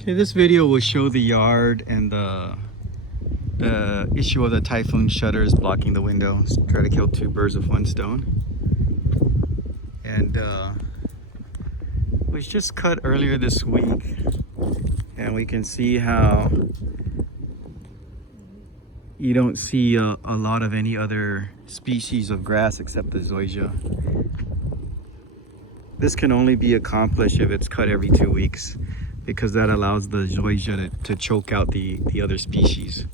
Okay, this video will show the yard and the issue of the typhoon shutters blocking the windows. Try to kill two birds with one stone. And was just cut earlier this week, and we can see how you don't see a lot of any other species of grass except the zoysia. This can only be accomplished if it's cut every 2 weeks, because that allows the zoysia to choke out the other species.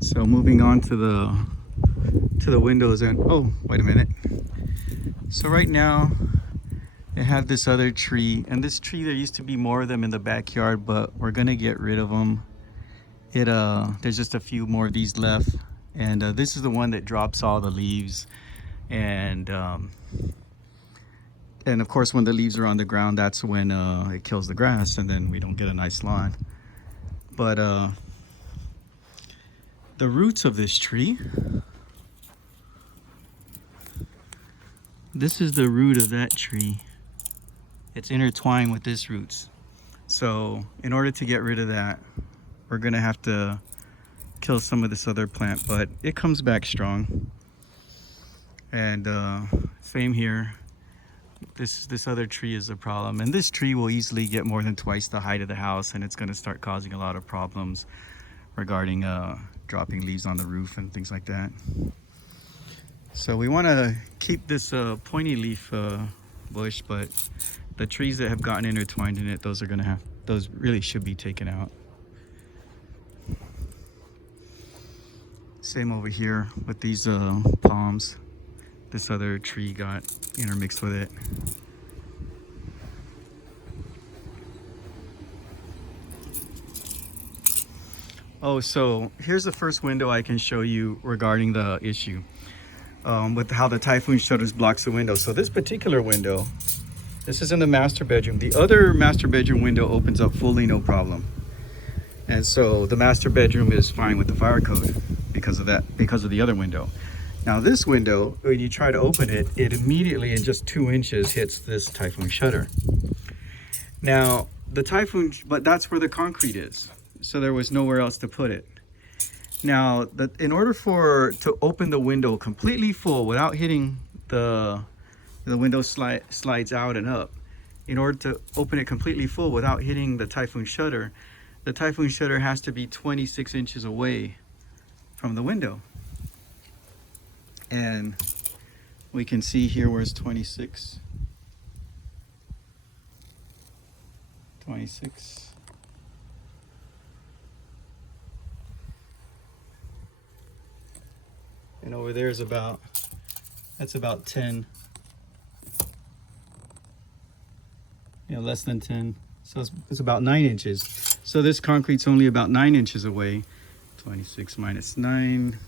So moving on to the windows, and oh, wait a minute. So right now I have this other tree, and this tree, there used to be more of them in the backyard, but we're gonna get rid of them. There's just a few more of these left, and this is the one that drops all the leaves, and of course when the leaves are on the ground, that's when it kills the grass, and then we don't get a nice lawn. But the roots of this tree, this is the root of that tree. It's intertwined with this roots. So in order to get rid of that, we're gonna have to kill some of this other plant, but it comes back strong. And same here. This other tree is a problem, and this tree will easily get more than twice the height of the house, and it's going to start causing a lot of problems regarding dropping leaves on the roof and things like that. So we want to keep this pointy leaf bush, but the trees that have gotten intertwined in it, those really should be taken out. Same over here with these palms. This other tree got intermixed with it. Oh, so here's the first window I can show you regarding the issue with how the typhoon shutters blocks the window. So this particular window, this is in the master bedroom. The other master bedroom window opens up fully, no problem. And so the master bedroom is fine with the fire code because of that, because of the other window. Now this window, when you try to open it, it immediately in just 2 inches hits this typhoon shutter. Now the typhoon, but that's where the concrete is. So there was nowhere else to put it. Now, in order to open the window completely full without hitting the window slides out and up, in order to open it completely full without hitting the typhoon shutter has to be 26 inches away from the window. And we can see here where's 26. And over there is that's about 10. Less than 10. So it's about 9 inches. So this concrete's only about 9 inches away. 26 minus 9.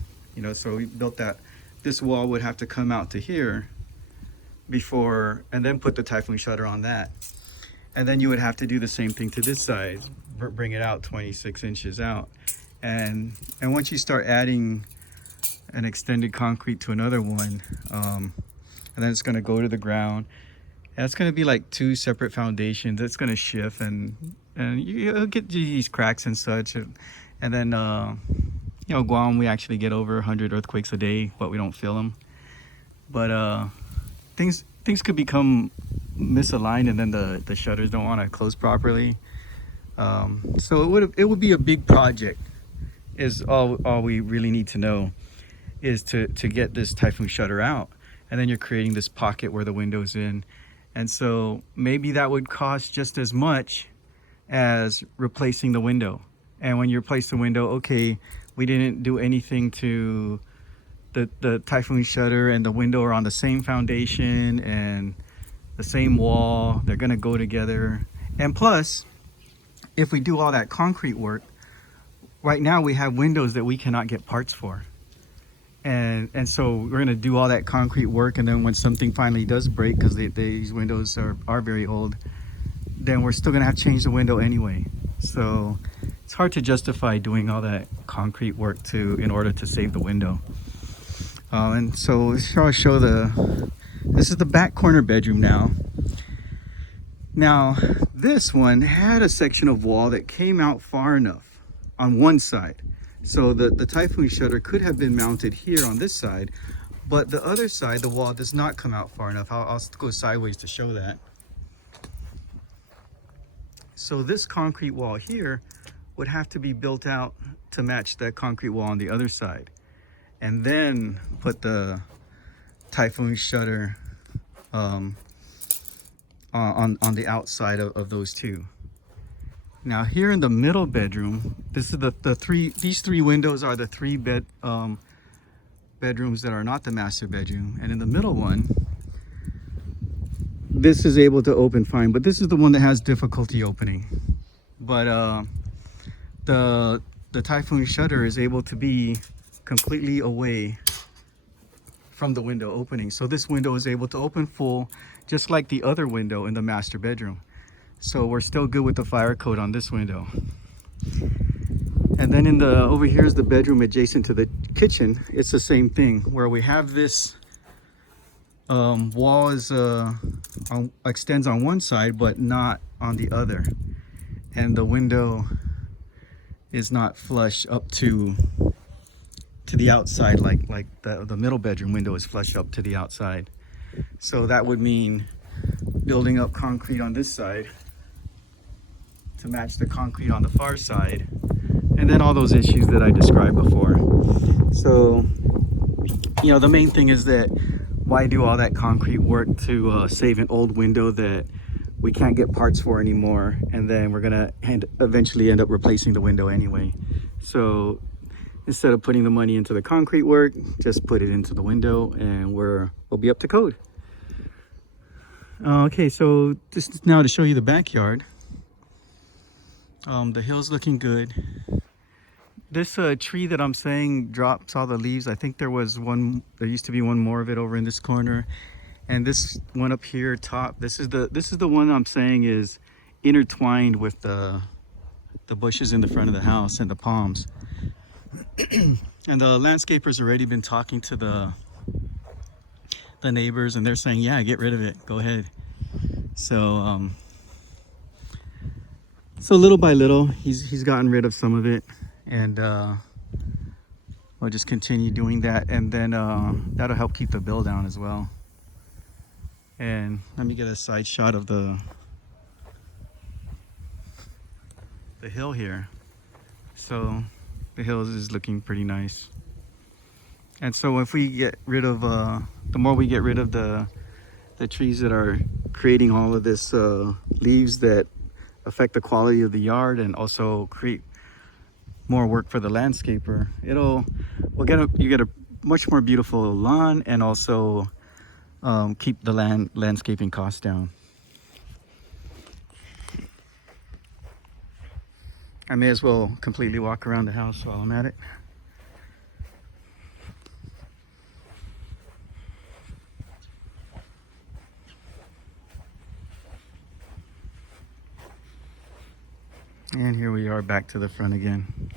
So we built that. This wall would have to come out to here before, and then put the typhoon shutter on that. And then you would have to do the same thing to this side, bring it out 26 inches out. And once you start adding an extended concrete to another one, and then it's going to go to the ground. That's going to be like 2 separate foundations. It's going to shift, and you'll get these cracks and such. And then Guam, we actually get over 100 earthquakes a day, but we don't feel them. But things could become misaligned, and then the shutters don't want to close properly. So it would be a big project. Is all we really need to know is to get this typhoon shutter out, and then you're creating this pocket where the window's in. And so maybe that would cost just as much as replacing the window. And when you replace the window, okay, we didn't do anything to the typhoon shutter, and the window are on the same foundation and the same wall. They're gonna go together. And plus, if we do all that concrete work, right now we have windows that we cannot get parts for. And so we're gonna do all that concrete work, and then when something finally does break, because these windows are very old, then we're still gonna have to change the window anyway. So it's hard to justify doing all that concrete work in order to save the window. And so I'll show this is the back corner bedroom now. Now, this one had a section of wall that came out far enough on one side. So the Typhoon shutter could have been mounted here on this side, but the other side, the wall does not come out far enough. I'll go sideways to show that. So this concrete wall here would have to be built out to match that concrete wall on the other side. And then put the Typhoon shutter on the outside of those two. Now here in the middle bedroom, this is these three windows are the three bedrooms that are not the master bedroom. And in the middle one, this is able to open fine, but this is the one that has difficulty opening. But the Typhoon shutter is able to be completely away from the window opening. So this window is able to open full, just like the other window in the master bedroom. So we're still good with the fire code on this window. And then in the over here is the bedroom adjacent to the kitchen. It's the same thing where we have this wall extends on one side but not on the other, and the window is not flush up to the outside like the middle bedroom window is flush up to the outside. So that would mean building up concrete on this side to match the concrete on the far side, and then all those issues that I described before. So, you know, the main thing is that why do all that concrete work to save an old window that we can't get parts for anymore, and then we're gonna eventually end up replacing the window anyway. So instead of putting the money into the concrete work, just put it into the window and we'll be up to code. Okay, so this is now to show you the backyard. The hill's looking good. This tree that I'm saying drops all the leaves, I think there used to be one more of it over in this corner. And this one up here top, this is the one I'm saying is intertwined with the bushes in the front of the house and the palms. And the landscaper's already been talking to the neighbors, and they're saying, yeah, get rid of it, go ahead. So little by little he's gotten rid of some of it, and we'll just continue doing that, and then that'll help keep the bill down as well. And let me get a side shot of the hill here. So the hill is looking pretty nice. And so if we get rid of the more we get rid of the trees that are creating all of this leaves that affect the quality of the yard and also create more work for the landscaper, you get a much more beautiful lawn, and also keep the landscaping costs down. I may as well completely walk around the house while I'm at it. And here we are back to the front again.